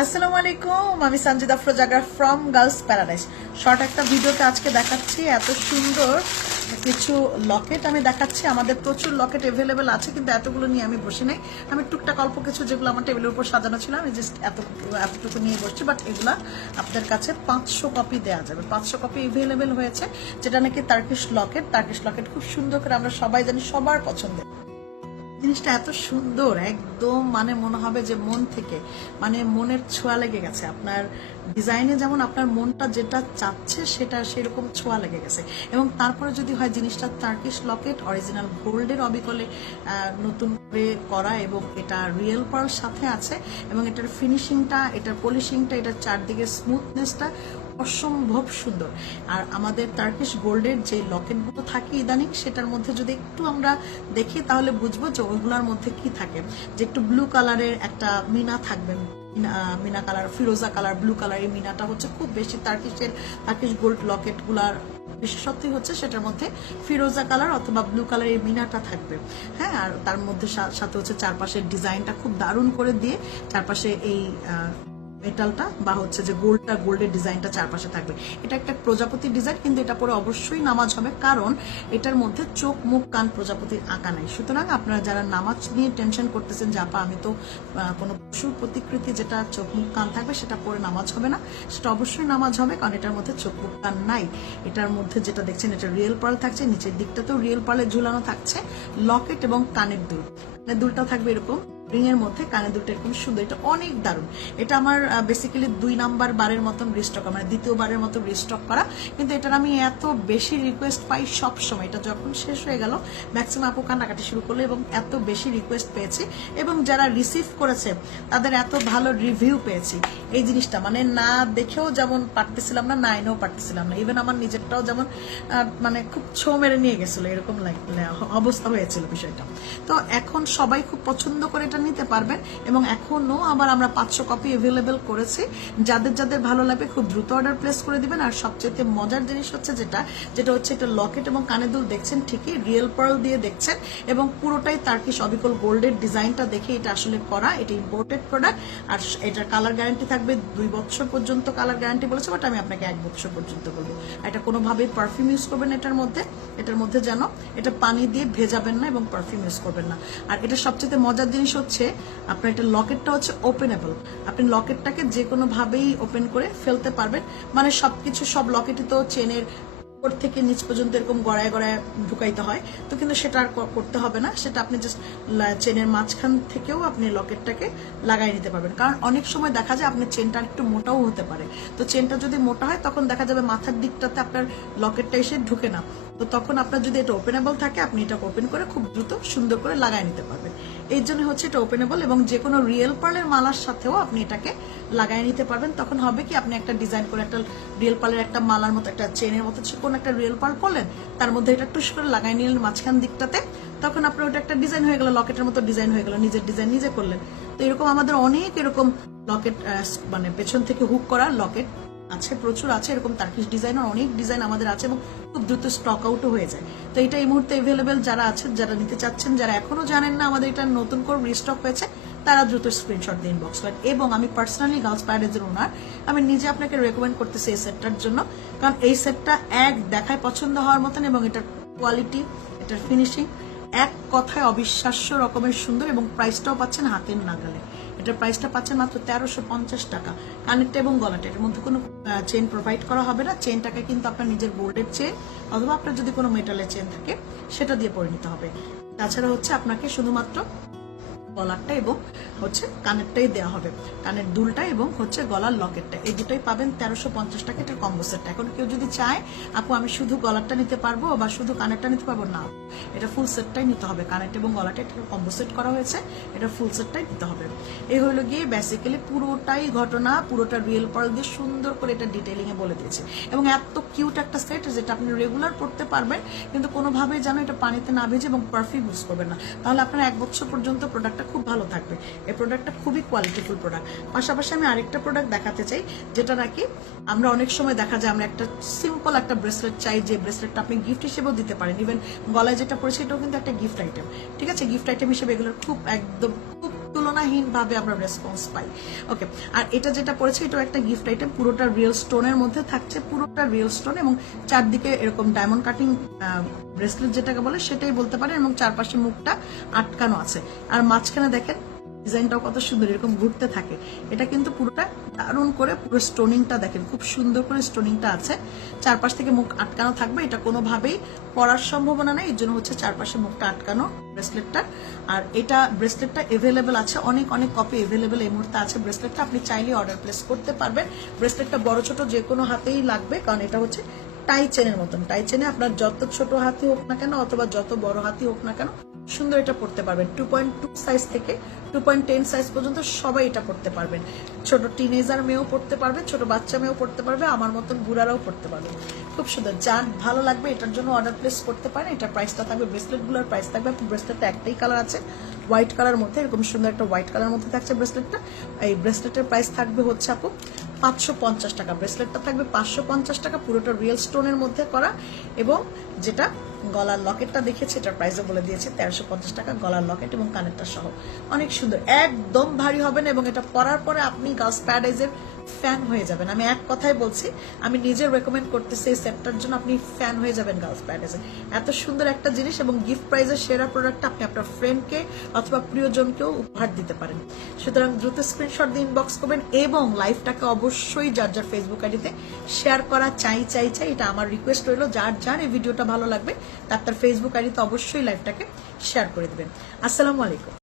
আসসালামু আলাইকুম, আমি সঞ্জিদা ফ্রোজাগার ফ্রম গার্লস প্যারাডাইস শর্ট একটা ভিডিওতে আজকে দেখাচ্ছি এত সুন্দর কিছু লকেট। আমি দেখাচ্ছি, আমাদের প্রচুর লকেট এভেলেবেল আছে, কিন্তু এতগুলো নিয়ে আমি বসে নাই। আমি টুকটাক অল্প কিছু যেগুলো আমার টেবিলের উপর সাজানো ছিল, আমি জাস্ট এত, এতটুকু নিয়ে বসছি বাট এগুলা আপনাদের কাছে পাঁচশো কপি দেওয়া যাবে। পাঁচশো কপি এভেলেবেল হয়েছে, যেটা নাকি তার্কিশ লকেট তার্কিশ লকেট খুব সুন্দর করে আমরা সবাই জানি সবার পছন্দের। জিনিসটা এত সুন্দর, একদম মানে মনে হবে যে মন থেকে মানে মনের ছোঁয়া লেগে গেছে। আপনার ডিজাইনে যেমন আপনার মনটা যেটা চাচ্ছে সেটা সেরকম ছোঁয়া লেগে গেছে। এবং তারপরে যদি হয় জিনিসটা টার্কিশ লকেট অরিজিনাল গোল্ডের অবিকলে নতুন করে করা এবং এটা রিয়েল পার সাথে আছে এবং এটার ফিনিশিংটা এটার পলিশিংটা এটার চারদিকে স্মুথনেসটা অসম্ভব সুন্দর। আর আমাদের টার্কিশ গোল্ডের যে লকেটগুলো থাকে ইদানিং, সেটার মধ্যে যদি একটু আমরা দেখি তাহলে বুঝব যে ওইগুলোর মধ্যে কি থাকে। যে একটু ব্লু কালারের একটা মিনা থাকবে। মিনা- কালার, ফিরোজা কালার ব্লু কালার, এই মিনাটা হচ্ছে খুব বেশি তার্কিশের তার্কিশ গোল্ড লকেটগুলার বিশেষত্বই হচ্ছে সেটার মধ্যে ফিরোজা কালার অথবা ব্লু কালার এই মিনাটা থাকবে। হ্যাঁ আর তার মধ্যে সাথে হচ্ছে চারপাশের ডিজাইনটা খুব দারুণ করে দিয়ে চারপাশে এই মেটালটা বা হচ্ছে যে গোল্ডটা গোল্ডের ডিজাইনটা চারপাশে থাকবে। এটা একটা প্রজাপতির ডিজাইন কিন্তু এটা পরে অবশ্যই নামাজ হবে, কারণ এটার মধ্যে চোখ, মুখ, কান প্রজাপতির আঁকা নাই। সুতরাং আপনারা যারা নামাজ নিয়ে টেনশন করতেছেন যে, আপা, আমি তো কোনো পশুর প্রতিকৃতি যেটা চোখ, মুখ, কান থাকবে, সেটা পরে নামাজ হবে না। সেটা অবশ্যই নামাজ হবে, কারণ এটার মধ্যে চোখ, মুখ, কান নাই। এটার মধ্যে যেটা দেখছেন, এটা রিয়েল পার্ল থাকছে, নিচের দিকটাতেও রিয়েল পার্লে ঝুলানো থাকছে, লকেট এবং কানের দুল। দুলটা থাকবে এরকম। রিং এর মধ্যে কানে দুলটা এরকম সুন্দর। এটা অনেক দারুণ। এটা আমার বেসিক্যালি দুই নাম্বার বারের মতন রিস্টক মানে দ্বিতীয়বারের মতো রিস্টক করা। কিন্তু এটার আমি এত বেশি রিকোয়েস্ট পাই সব সময় এটা যখন শেষ হয়ে গেল ম্যাক্সিমাম আপু কান্নাকাটি শুরু করল এবং এত বেশি রিকোয়েস্ট পেয়েছি এবং যারা রিসিভ করেছে, তাদের এত ভালো রিভিউ পেয়েছি। এই জিনিসটা মানে না দেখেও যেমন পারতেছিলাম না না এনেও পারতেছিলাম না। ইভেন আমার নিজেরটাও যেমন মানে খুব ছো মেরে নিয়ে গেছিল, এরকম অবস্থা হয়েছিল বিষয়টা। তো এখন সবাই খুব পছন্দ করে এটা নিতে পারবেন এবং এখনও আবার আমরা পাঁচশো কপি এভেলেবেল করেছি। যাদের যাদের ভালো লাগবে খুব দ্রুত অর্ডার প্লেস করে দিবেন। আর সবচেয়ে মজার জিনিস হচ্ছে যেটা যেটা হচ্ছে এটা লকেট এবং কানে দুল দেখছেন ঠিকই রিয়েল পার্ল দিয়ে দেখছেন এবং পুরোটাই তার্কিশ অবিকল গোল্ডের ডিজাইনটা দেখে এটা আসলে করা। এটা ইম্পোর্টেড প্রোডাক্ট আর এটার কালার গ্যারান্টি থাকবে। দুই বছর পর্যন্ত কালার গ্যারান্টি বলেছে বাট আমি আপনাকে এক বছর পর্যন্ত বলব। এটা কোনোভাবেই পারফিউম ইউজ করবেন এটার মধ্যে। এটার মধ্যে যেন এটা পানি দিয়ে ভেজাবেন না এবং পারফিউম ইউজ করবেন না। আর এটা সবচেয়ে মজার জিনিস হচ্ছে আপনার এটা লকেটটা হচ্ছে ওপেনেবল আপনি লকেটটাকে যে কোনো ভাবেই ওপেন করে ফেলতে পারবেন। মানে সবকিছু সব লকেটই তো চেনের উপর থেকে নিচ পর্যন্ত এরকম গড়ায় গড়ায় ঢুকাইতে হয়। তো কিন্তু সেটা আর করতে হবে না। সেটা আপনি জাস্ট চেনের মাঝখান থেকেও আপনি লকেটটাকে লাগাই নিতে পারবেন। কারণ অনেক সময় দেখা যায় আপনার চেনটা একটু মোটাও হতে পারে। তো চেনটা যদি মোটা হয়, তখন দেখা যাবে মাথার দিকটাতে আপনার লকেটটা এসে ঢুকে না। তো তখন আপনার যদি এটা ওপেনেবল থাকে, আপনি এটা ওপেন করে খুব দ্রুত সুন্দর করে লাগাই নিতে পারবেন। এই জন্য হচ্ছে এটা ওপেনেবল এবং যে কোনো রিয়েল পার্লের মালার সাথেও আপনি এটাকে লাগাই নিতে পারবেন। তখন হবে কি, আপনি একটা ডিজাইন করে একটা রিয়েল পার্লের একটা মালার মতো, একটা চেনের মতো কোন একটা রিয়েল পার্ল পরলেন, তার মধ্যে এটা টুস করে লাগাই নিলেন মাঝখান দিকটাতে, তখন আপনার ওটা একটা ডিজাইন হয়ে গেল, লকেটের মতো ডিজাইন হয়ে গেল, নিজের ডিজাইন নিজে করলেন। তো এরকম আমাদের অনেক এরকম লকেট মানে পেছন থেকে হুক করা লকেট। আছে, প্রচুর আছে, এরকম তার্কিশ ডিজাইনের অনেক ডিজাইন আমাদের আছে এবং খুব দ্রুত স্টক আউটও হয়ে যায়। তো এটা এই মুহূর্তে এভেলেবেল যারা আছেন, যারা নিতে চাচ্ছেন, যারা এখনও জানেন না আমাদের এটা নতুন করে রিস্টক হয়েছে, তারা দ্রুত স্ক্রিনশট দিয়ে ইনবক্স করেন। এবং আমি পার্সোনালি গার্লস প্যারেজের ওনার আমি নিজে আপনাকে রেকমেন্ড করতেছি এই সেটটার জন্য। কারণ এই সেটটা এক দেখায় পছন্দ হওয়ার মতন এবং এটার কোয়ালিটি এটার ফিনিশিং এক কথায় অবিশ্বাস্য রকমের সুন্দর এবং প্রাইসটাও পাচ্ছেন হাতের নাগালে। এটার প্রাইসটা পাচ্ছেন মাত্র তেরোশো পঞ্চাশ টাকা। কানেরটা এবং গলাটা এর মধ্যে কোনো চেন প্রোভাইড করা হবে না। চেনটাকে কিন্তু আপনার নিজের গোল্ডের চেন অথবা আপনার যদি কোনো মেটালের চেন থাকে, সেটা দিয়ে পরিণত হবে। তাছাড়া হচ্ছে আপনাকে শুধুমাত্র গলারটা এবং হচ্ছে কানেরটাই দেওয়া হবে। কানের দুলটা এবং হচ্ছে গলার লকেটটা। এই দুটোই পাবেন তেরোশো পঞ্চাশ টাকা এটার কম্বো সেটটা এখন কেউ যদি চায়, আপু, আমি শুধু গলারটা নিতে পারব বা শুধু কানেরটা নিতে পারব? না, এটা ফুল সেটটাই নিতে হবে। কানেরটা এবং গলাটা এটা কম্বো সেট করা হয়েছে, এটা ফুল সেটটাই নিতে হবে। এই হলো গিয়ে বেসিক্যালি পুরোটাই ঘটনা, পুরোটা রিয়েল পার্ল দিয়ে সুন্দর করে এটা ডিটেলিং এ বলে দিয়েছে। এবং এত কিউট একটা সেট যেটা আপনি রেগুলার পড়তে পারবেন, কিন্তু কোনোভাবেই যেন এটা পানিতে না ভেজে এবং পারফিউম ইউজ করবেন না। তাহলে আপনার এক বছর পর্যন্ত প্রোডাক্টটা খুব ভালো থাকবে। এই প্রোডাক্টটা খুবই কোয়ালিটিফুল প্রোডাক্ট পাশাপাশি আমি আরেকটা প্রোডাক্ট দেখাতে চাই, যেটা নাকি আমরা অনেক সময় দেখা যায় আমরা একটা সিম্পল একটা ব্রেসলেট চাই, যে ব্রেসলেটটা আপনি গিফট হিসেবেও দিতে পারেন। ইভেন গলায় যেটা পড়েছে এটাও কিন্তু একটা গিফট আইটেম ঠিক আছে? গিফট আইটেম হিসেবে এগুলোর খুব একদম, খুব তুলনাহীনভাবে আমরা রেসপন্স পাই। ওকে আর এটা যেটা পড়েছে, এটাও একটা গিফট আইটেম পুরোটা রিয়েল স্টোনের মধ্যে থাকছে, পুরোটা রিয়েল স্টোন এবং চারদিকে এরকম ডায়মন্ড কাটিং ব্রেসলেট যেটাকে বলে, সেটাই বলতে পারেন এবং চারপাশে মুখটা আটকানো আছে। আর মাঝখানে দেখেন ডিজাইনটাও কত সুন্দর, এরকম ঘুরতে থাকে। এটা কিন্তু পুরোটা দারুণ করে পুরো স্টোনিংটা দেখেন, খুব সুন্দর করে স্টোনিংটা আছে। চারপাশ থেকে মুখ আটকানো থাকবে, এটা কোনোভাবেই পড়ার সম্ভাবনা নেই, এর জন্য হচ্ছে চারপাশে মুখটা আটকানো ব্রেসলেটটা আর এটা ব্রেসলেটটা এভেলেবেল আছে, অনেক অনেক কপি এভেলেবেল এই মুহূর্তে আছে ব্রেসলেটটা আপনি চাইলে অর্ডার প্লেস করতে পারবেন। ব্রেসলেটটা বড়, ছোট যে কোনো হাতেই লাগবে, কারণ এটা হচ্ছে টাই চেনের মতন। টাই চেনে আপনার যত ছোট হাতি হোক না কেন, অথবা যত বড় হাতি হোক না কেন সুন্দর এটা পড়তে পারবেন। টু পয়েন্ট টু সাইজ থেকে টু পয়েন্ট টেন সাইজ পর্যন্ত সবাই এটা পড়তে পারবেন। ছোট টিনেজার মেয়েও পড়তে পারবে, ছোট বাচ্চা মেয়েও পড়তে পারবে, আমার মতন বুড়ারাও পড়তে পারবে। খুব সুন্দর। যার ভালো লাগবে এটার জন্য অর্ডার প্লেস করতে পারেন। এটার প্রাইসটা থাকবে ব্রেসলেটগুলোর প্রাইস থাকবে। ব্রেসলেটটা একটাই কালার আছে হোয়াইট কালার মধ্যে, এরকম সুন্দর একটা হোয়াইট কালার মধ্যে থাকছে ব্রেসলেটটা এই ব্রেসলেটের প্রাইস থাকবে হচ্ছে আপু পাঁচশো পঞ্চাশ টাকা। ব্রেসলেটটা থাকবে পাঁচশো পঞ্চাশ টাকা, পুরোটা রিয়েল স্টোনের মধ্যে করা এবং যেটা গলার লকেটটা দেখেছি, এটার প্রাইসও বলে দিয়েছে, তেরোশো পঞ্চাশ টাকা গলার লকেট এবং কানেরটা সহ। অনেক সুন্দর, একদম ভারী হবে না এবং এটা পরার পরে আপনি গার্লস প্যারাডাইজের ফ্যান হয়ে যাবেন। আমি এক কথাই বলছি, আমি নিজে রেকমেন্ড করতেছি এই সেটটার জন্য আপনি ফ্যান হয়ে যাবেন গার্লস প্যারাডাইজে। এত সুন্দর একটা জিনিস এবং গিফট প্রাইজের সেরা প্রোডাক্টটা আপনি আপনার ফ্রেন্ডকে অথবা প্রিয়জনকেও উপহার দিতে পারেন। সুতরাং দ্রুত স্ক্রিনশট দিয়ে ইনবক্স করবেন এবং লাইভটাকে অবশ্যই যার যার ফেসবুক আইডিতে শেয়ার করা, চাই চাই চাই, এটা আমার রিকোয়েস্ট রইল। যার যার এই ভিডিওটা ভালো লাগবে তার তার ফেসবুক আইডিতে অবশ্যই লাইভটাকে শেয়ার করে দেবেন। আসসালামু আলাইকুম।